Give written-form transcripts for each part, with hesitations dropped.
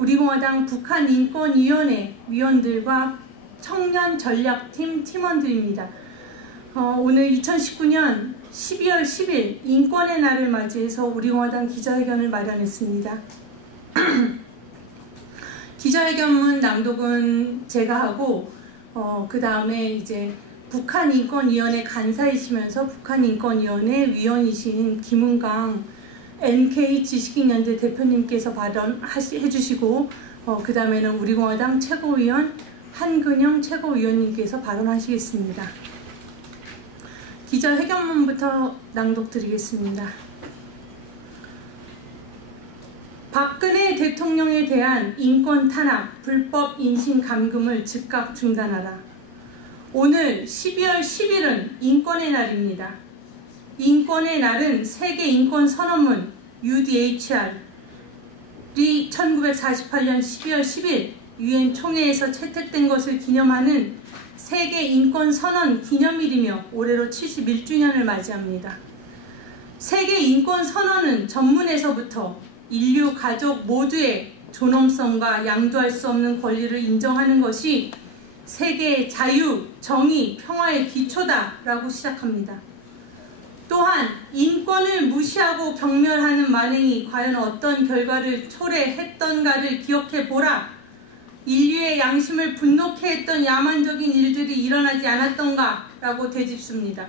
우리공화당 북한인권위원회 위원들과 청년전략팀 팀원들입니다. 오늘 2019년 12월 10일 인권의 날을 맞이해서 우리공화당 기자회견을 마련했습니다. 기자회견문 낭독은 제가 하고 그 다음에 이제 북한인권위원회 간사이시면서 북한인권위원회 위원이신 김은강 NK 지식인연대 대표님께서 발언해주시고 그 다음에는 우리공화당 최고위원 한근영 최고위원님께서 발언하시겠습니다. 기자회견문부터 낭독드리겠습니다. 박근혜 대통령에 대한 인권 탄압, 불법 인신 감금을 즉각 중단하라. 오늘 12월 10일은 인권의 날입니다. 인권의 날은 세계인권선언문 UDHR이 1948년 12월 10일 유엔 총회에서 채택된 것을 기념하는 세계인권선언 기념일이며 올해로 71주년을 맞이합니다. 세계인권선언은 전문에서부터 인류 가족 모두의 존엄성과 양도할 수 없는 권리를 인정하는 것이 세계의 자유, 정의, 평화의 기초다라고 시작합니다. 또한 인권을 무시하고 경멸하는 만행이 과연 어떤 결과를 초래했던가를 기억해보라. 인류의 양심을 분노케 했던 야만적인 일들이 일어나지 않았던가 라고 되짚습니다.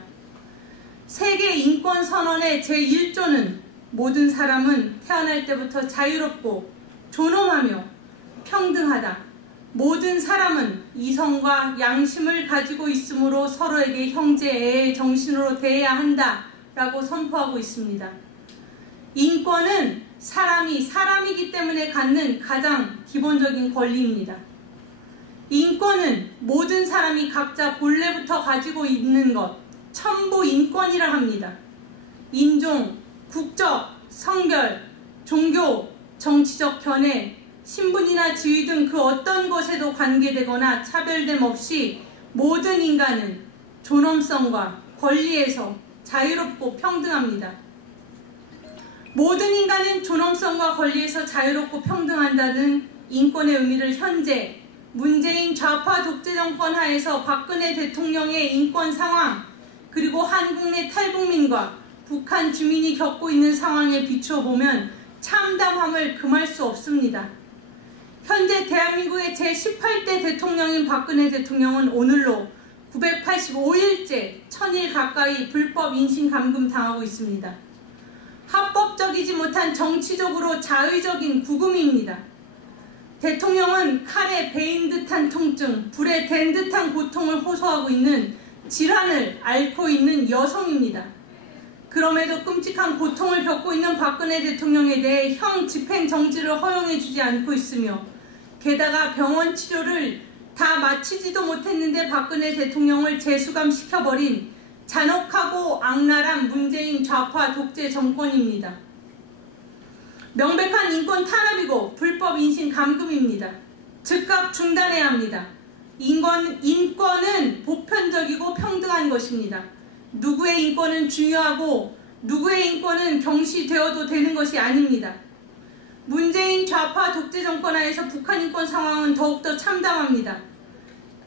세계인권선언의 제1조는 모든 사람은 태어날 때부터 자유롭고 존엄하며 평등하다. 모든 사람은 이성과 양심을 가지고 있으므로 서로에게 형제애의 정신으로 대해야 한다 라고 선포하고 있습니다. 인권은 사람이 사람이기 때문에 갖는 가장 기본적인 권리입니다. 인권은 모든 사람이 각자 본래부터 가지고 있는 것, 천부인권이라 합니다. 인종, 국적, 성별, 종교, 정치적 견해, 신분이나 지위 등 그 어떤 것에도 관계되거나 차별됨 없이 모든 인간은 존엄성과 권리에서 자유롭고 평등합니다. 모든 인간은 존엄성과 권리에서 자유롭고 평등한다는 인권의 의미를 현재 문재인 좌파 독재 정권 하에서 박근혜 대통령의 인권 상황 그리고 한국 내 탈북민과 북한 주민이 겪고 있는 상황에 비추어 보면 참담함을 금할 수 없습니다. 현재 대한민국의 제18대 대통령인 박근혜 대통령은 오늘로 985일째 1000일 가까이 불법 인신 감금 당하고 있습니다. 합법적이지 못한 정치적으로 자의적인 구금입니다. 대통령은 칼에 베인 듯한 통증, 불에 댄 듯한 고통을 호소하고 있는 질환을 앓고 있는 여성입니다. 그럼에도 끔찍한 고통을 겪고 있는 박근혜 대통령에 대해 형 집행정지를 허용해주지 않고 있으며 게다가 병원 치료를 다 마치지도 못했는데 박근혜 대통령을 재수감시켜버린 잔혹하고 악랄한 문재인 좌파 독재 정권입니다. 명백한 인권 탄압이고 불법 인신 감금입니다. 즉각 중단해야 합니다. 인권은 보편적이고 평등한 것입니다. 누구의 인권은 중요하고 누구의 인권은 경시되어도 되는 것이 아닙니다. 문재인 좌파 독재 정권 하에서 북한 인권 상황은 더욱더 참담합니다.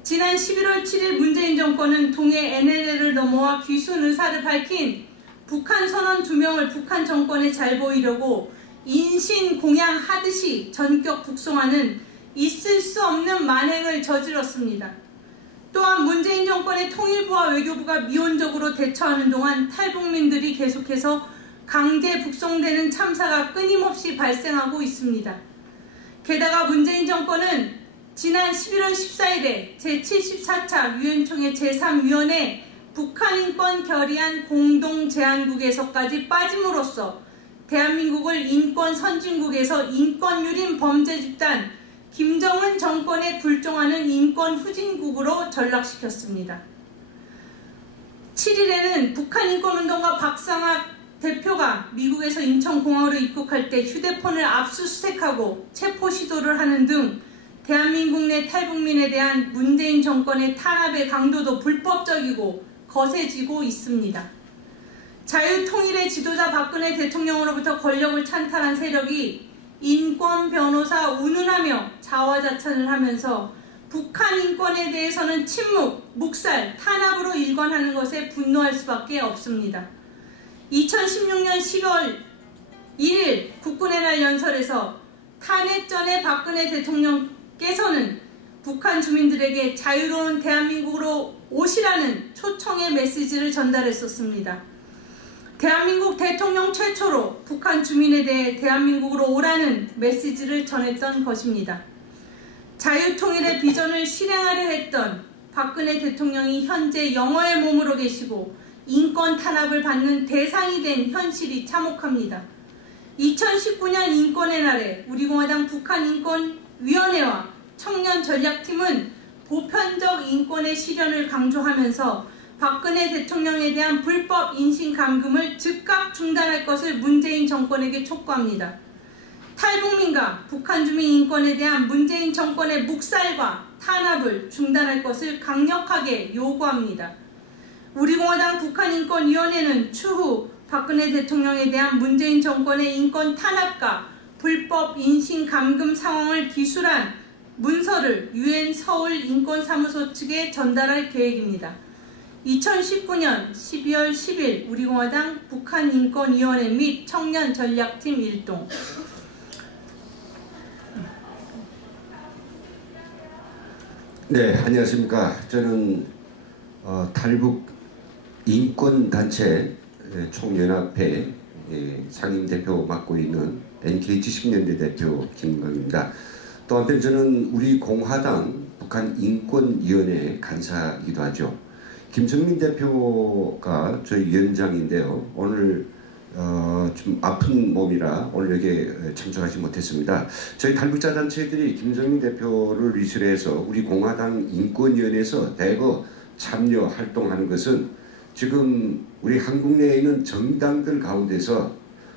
지난 11월 7일 문재인 정권은 동해 NLL을 넘어와 귀순 의사를 밝힌 북한 선원 2명을 북한 정권에 잘 보이려고 인신 공양하듯이 전격 북송하는 있을 수 없는 만행을 저질렀습니다. 또한 문재인 정권의 통일부와 외교부가 미온적으로 대처하는 동안 탈북민들이 계속해서 강제 북송되는 참사가 끊임없이 발생하고 있습니다. 게다가 문재인 정권은 지난 11월 14일에 제74차 유엔총회 제3위원회 북한인권 결의안 공동제안국에서까지 빠짐으로써 대한민국을 인권 선진국에서 인권유린 범죄 집단 김정은 정권에 굴종하는 인권 후진국으로 전락시켰습니다. 7일에는 북한인권운동가 박상학 대표가 미국에서 인천공항으로 입국할 때 휴대폰을 압수수색하고 체포 시도를 하는 등 대한민국 내 탈북민에 대한 문재인 정권의 탄압의 강도도 불법적이고 거세지고 있습니다. 자유통일의 지도자 박근혜 대통령으로부터 권력을 찬탈한 세력이 인권 변호사 운운하며 자화자찬을 하면서 북한 인권에 대해서는 침묵, 묵살, 탄압으로 일관하는 것에 분노할 수밖에 없습니다. 2016년 10월 1일 국군의 날 연설에서 탄핵 전에 박근혜 대통령께서는 북한 주민들에게 자유로운 대한민국으로 오시라는 초청의 메시지를 전달했었습니다. 대한민국 대통령 최초로 북한 주민에 대해 대한민국으로 오라는 메시지를 전했던 것입니다. 자유통일의 비전을 실행하려 했던 박근혜 대통령이 현재 영어에 머물러 계시고 인권 탄압을 받는 대상이 된 현실이 참혹합니다. 2019년 인권의 날에 우리공화당 북한인권위원회와 청년전략팀은 보편적 인권의 실현을 강조하면서 박근혜 대통령에 대한 불법 인신감금을 즉각 중단할 것을 문재인 정권에게 촉구합니다. 탈북민과 북한 주민 인권에 대한 문재인 정권의 묵살과 탄압을 중단할 것을 강력하게 요구합니다. 우리공화당 북한인권위원회는 추후 박근혜 대통령에 대한 문재인 정권의 인권 탄압과 불법 인신감금 상황을 기술한 문서를 UN 서울인권사무소 측에 전달할 계획입니다. 2019년 12월 10일 우리공화당 북한인권위원회 및 청년전략팀 일동. 네, 안녕하십니까. 저는 탈북 인권단체 총연합회 상임대표 맡고 있는 NK70년대 대표 김건입니다. 또 한편 저는 우리 공화당 북한인권위원회 간사이기도 하죠. 김정민 대표가 저희 위원장인데요. 오늘 좀 아픈 몸이라 오늘 여기에 참석하지 못했습니다. 저희 탈북자 단체들이 김정민 대표를 위시로 해서 우리 공화당 인권위원회에서 대거 참여 활동하는 것은 지금 우리 한국 내에 있는 정당들 가운데서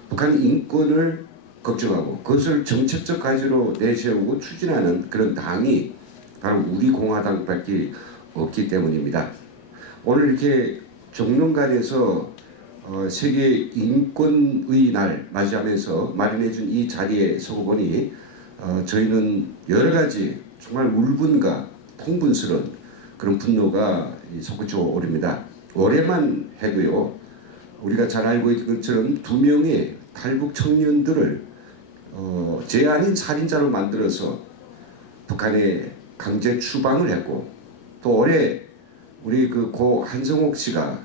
북한 인권을 걱정하고 그것을 정책적 과제로 내세우고 추진하는 그런 당이 바로 우리 공화당밖에 없기 때문입니다. 오늘 이렇게 정론관에서 세계 인권의 날 맞이하면서 마련해준 이 자리에 서고 보니 저희는 여러 가지 정말 울분과 통분스러운 그런 분노가 솟구쳐 오릅니다. 올해만 해도요, 우리가 잘 알고 있는 것처럼 2명의 탈북 청년들을 죄 아닌 살인자로 만들어서 북한에 강제 추방을 했고, 또 올해 우리 그 고 한성옥 씨가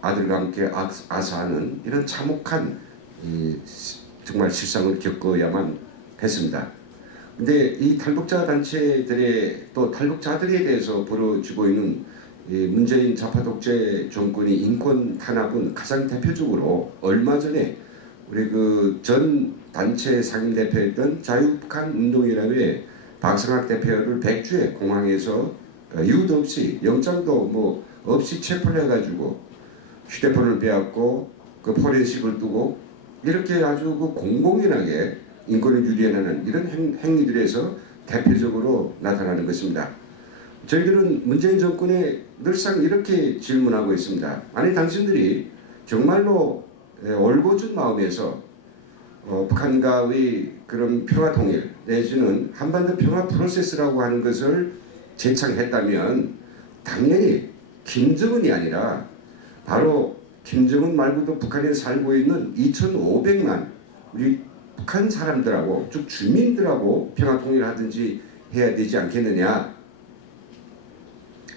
아들과 함께 아사하는 이런 참혹한 정말 실상을 겪어야만 했습니다. 근데 이 탈북자 단체들의 또 탈북자들에 대해서 벌어지고 있는 문재인 좌파 독재 정권의 인권 탄압은 가장 대표적으로 얼마 전에 우리 그 전 단체 상임대표였던 자유북한 운동연합의 박성학 대표를 백주에 공항에서 이유도 없이 영장도 뭐 없이 체포를 해가지고 휴대폰을 빼앗고 그 포렌식을 두고 이렇게 아주 그 공공연하게 인권을 유린하는 이런 행위들에서 대표적으로 나타나는 것입니다. 저희들은 문재인 정권에 늘상 이렇게 질문하고 있습니다. 아니 당신들이 정말로 올곧은 마음에서 북한과의 그런 평화통일 내지는 한반도 평화 프로세스라고 하는 것을 제창했다면 당연히 김정은이 아니라 바로 김정은 말고도 북한에 살고 있는 2,500만 우리 북한 사람들하고 즉 주민들하고 평화통일하든지 해야 되지 않겠느냐.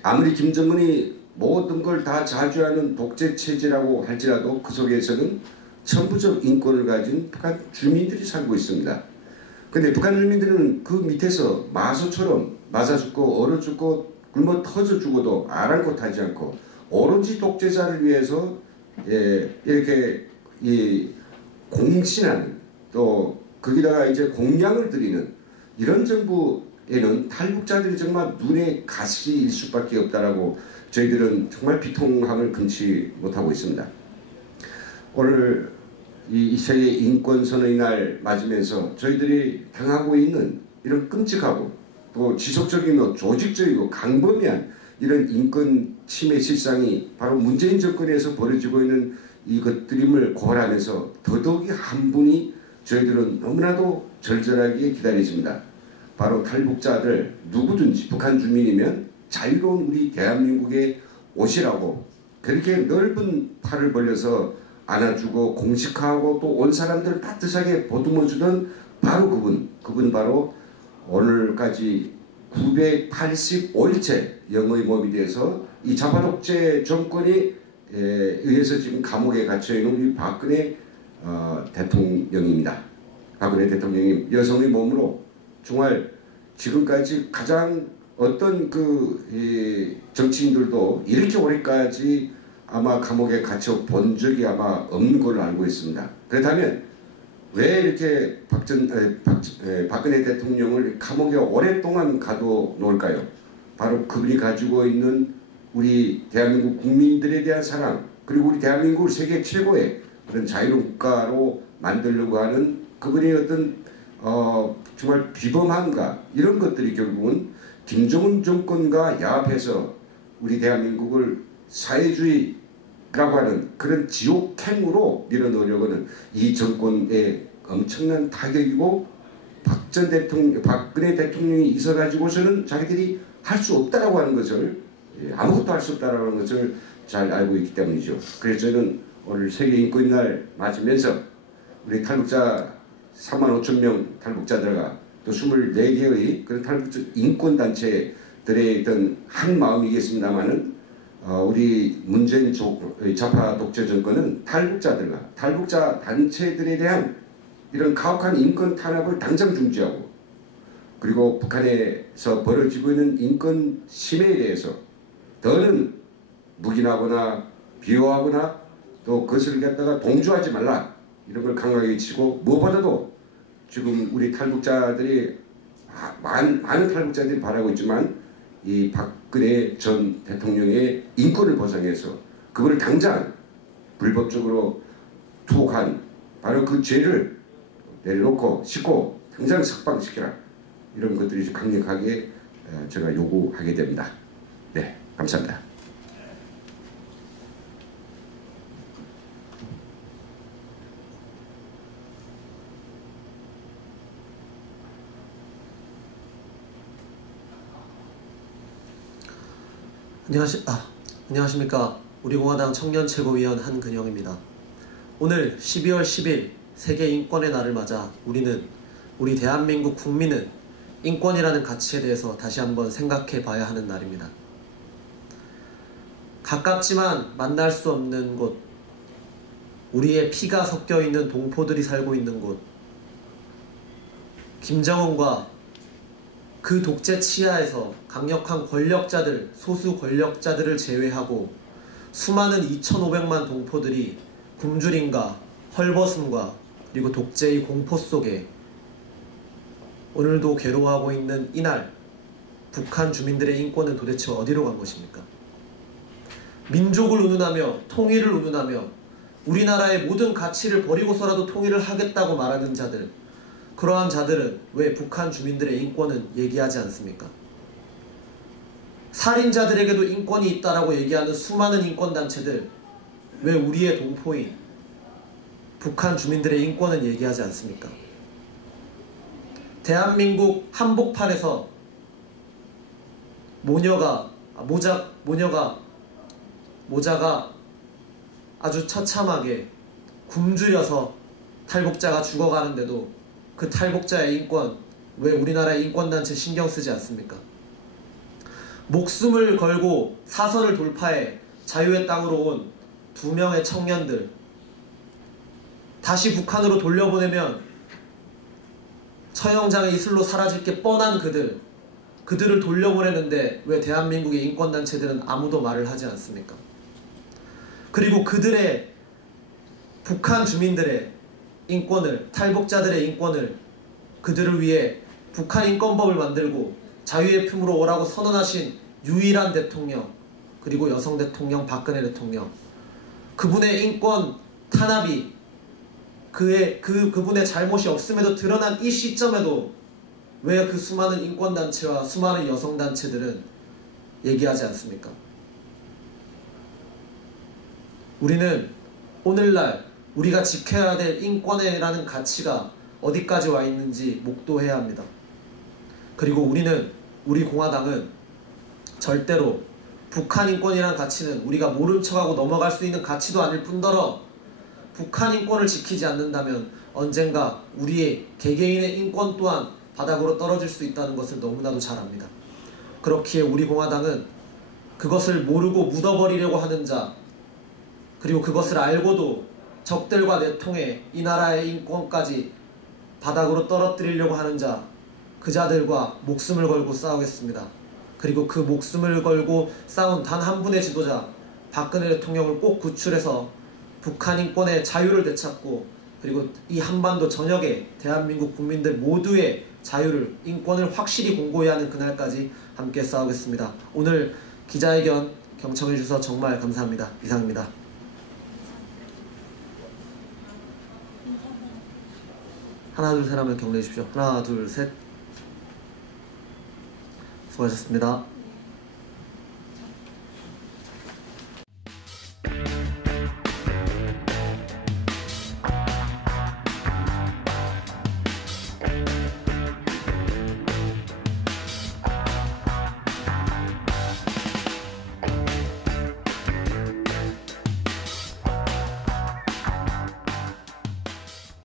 아무리 김정은이 모든 걸 다 자주하는 독재체제라고 할지라도 그 속에서는 천부적 인권을 가진 북한 주민들이 살고 있습니다. 근데 북한 주민들은 그 밑에서 마소처럼 맞아 죽고 얼어 죽고 굶어 터져 죽어도 아랑곳하지 않고 오로지 독재자를 위해서 이렇게 공신하는 또 거기다가 이제 공약을 드리는 이런 정부에는 탈북자들이 정말 눈에 가시일 수밖에 없다라고 저희들은 정말 비통함을 금치 못하고 있습니다. 오늘 이 세계 인권선언의 날 맞으면서 저희들이 당하고 있는 이런 끔찍하고 또 지속적이고 조직적이고 강범위한 이런 인권 침해 실상이 바로 문재인 정권에서 벌어지고 있는 이것들임을 고발하면서 더더욱이 한 분이 저희들은 너무나도 절절하게 기다려집니다. 바로 탈북자들 누구든지 북한 주민이면 자유로운 우리 대한민국에 오시라고 그렇게 넓은 팔을 벌려서 안아주고 공식화하고 또 온 사람들 따뜻하게 보듬어주던 바로 그분 바로 오늘까지 985일째 영의 몸이 돼서 이 좌파 독재 정권에 의해서 지금 감옥에 갇혀있는 우리 박근혜 대통령입니다. 박근혜 대통령이 여성의 몸으로 정말 지금까지 가장 어떤 정치인들도 이렇게 오래까지 아마 감옥에 갇혀 본 적이 아마 없는 걸로 알고 있습니다. 그렇다면 왜 이렇게 박근혜 대통령을 감옥에 오랫동안 가둬놓을까요? 바로 그분이 가지고 있는 우리 대한민국 국민들에 대한 사랑, 그리고 우리 대한민국을 세계 최고의 그런 자유로운 국가로 만들려고 하는 그분의 어떤 정말 비범함과 이런 것들이 결국은 김정은 정권과 야합해서 우리 대한민국을 사회주의라고 하는 그런 지옥행으로 밀어넣으려고 하는 이 정권의 엄청난 타격이고 박근혜 대통령이 있어가지고서는 자기들이 할 수 없다라고 하는 것을 아무것도 할 수 없다라는 것을 잘 알고 있기 때문이죠. 그래서 저는 오늘 세계인권날 맞으면서 우리 탈북자 35,000명 탈북자들과 또 24개의 그런 탈북자 인권단체들의 어떤 한 마음이겠습니다만은 우리 문재인 좌파 독재 정권은 탈북자들과 탈북자 단체들에 대한 이런 가혹한 인권 탄압을 당장 중지하고 그리고 북한에서 벌어지고 있는 인권 침해에 대해서 더는 묵인하거나 비호하거나 또 그것을 갖다가 동조하지 말라 이런 걸 강하게 치고 무엇보다도 지금 우리 탈북자들이 많은 탈북자들이 바라고 있지만 이 박근혜 전 대통령의 인권을 보장해서 그걸 당장 불법적으로 투옥한 바로 그 죄를 내려놓고 씻고 당장 석방시켜라 이런 것들이 강력하게 제가 요구하게 됩니다. 네, 감사합니다. 안녕하십니까. 우리공화당 청년최고위원 한근영입니다. 오늘 12월 10일 세계인권의 날을 맞아 우리 대한민국 국민은 인권이라는 가치에 대해서 다시 한번 생각해 봐야 하는 날입니다. 가깝지만 만날 수 없는 곳, 우리의 피가 섞여 있는 동포들이 살고 있는 곳, 김정은과 그 독재 치하에서 강력한 권력자들, 소수 권력자들을 제외하고 수많은 2,500만 동포들이 굶주림과 헐벗음과 그리고 독재의 공포 속에 오늘도 괴로워하고 있는 이날, 북한 주민들의 인권은 도대체 어디로 간 것입니까? 민족을 운운하며 통일을 운운하며 우리나라의 모든 가치를 버리고서라도 통일을 하겠다고 말하는 자들, 그러한 자들은 왜 북한 주민들의 인권은 얘기하지 않습니까? 살인자들에게도 인권이 있다라고 얘기하는 수많은 인권단체들, 왜 우리의 동포인 북한 주민들의 인권은 얘기하지 않습니까? 대한민국 한복판에서 모자가 아주 처참하게 굶주려서 탈북자가 죽어가는데도 그 탈북자의 인권, 왜 우리나라의 인권단체 신경 쓰지 않습니까? 목숨을 걸고 사설을 돌파해 자유의 땅으로 온 2명의 청년들, 다시 북한으로 돌려보내면 처형장의 이슬로 사라질 게 뻔한 그들을 돌려보내는데 왜 대한민국의 인권단체들은 아무도 말을 하지 않습니까? 그리고 그들의, 북한 주민들의 인권을, 탈북자들의 인권을, 그들을 위해 북한 인권법을 만들고 자유의 품으로 오라고 선언하신 유일한 대통령, 그리고 여성 대통령 박근혜 대통령, 그분의 인권 탄압이 그분의 잘못이 없음에도 드러난 이 시점에도 왜 그 수많은 인권단체와 수많은 여성단체들은 얘기하지 않습니까? 우리는 오늘날 우리가 지켜야 될 인권이라는 가치가 어디까지 와 있는지 목도해야 합니다. 그리고 우리 공화당은 절대로 북한 인권이란 가치는 우리가 모른 척하고 넘어갈 수 있는 가치도 아닐 뿐더러 북한 인권을 지키지 않는다면 언젠가 우리의 개개인의 인권 또한 바닥으로 떨어질 수 있다는 것을 너무나도 잘 압니다. 그렇기에 우리 공화당은 그것을 모르고 묻어버리려고 하는 자, 그리고 그것을 알고도 적들과 내통해 이 나라의 인권까지 바닥으로 떨어뜨리려고 하는 자, 그 자들과 목숨을 걸고 싸우겠습니다. 그리고 그 목숨을 걸고 싸운 단 한 분의 지도자 박근혜 대통령을 꼭 구출해서 북한 인권의 자유를 되찾고 그리고 이 한반도 전역의 대한민국 국민들 모두의 자유를, 인권을 확실히 공고히 하는 그날까지 함께 싸우겠습니다. 오늘 기자회견 경청해 주셔서 정말 감사합니다. 이상입니다. 하나 둘 셋 하면 격려해 주십시오. 하나 둘 셋. 수고하셨습니다.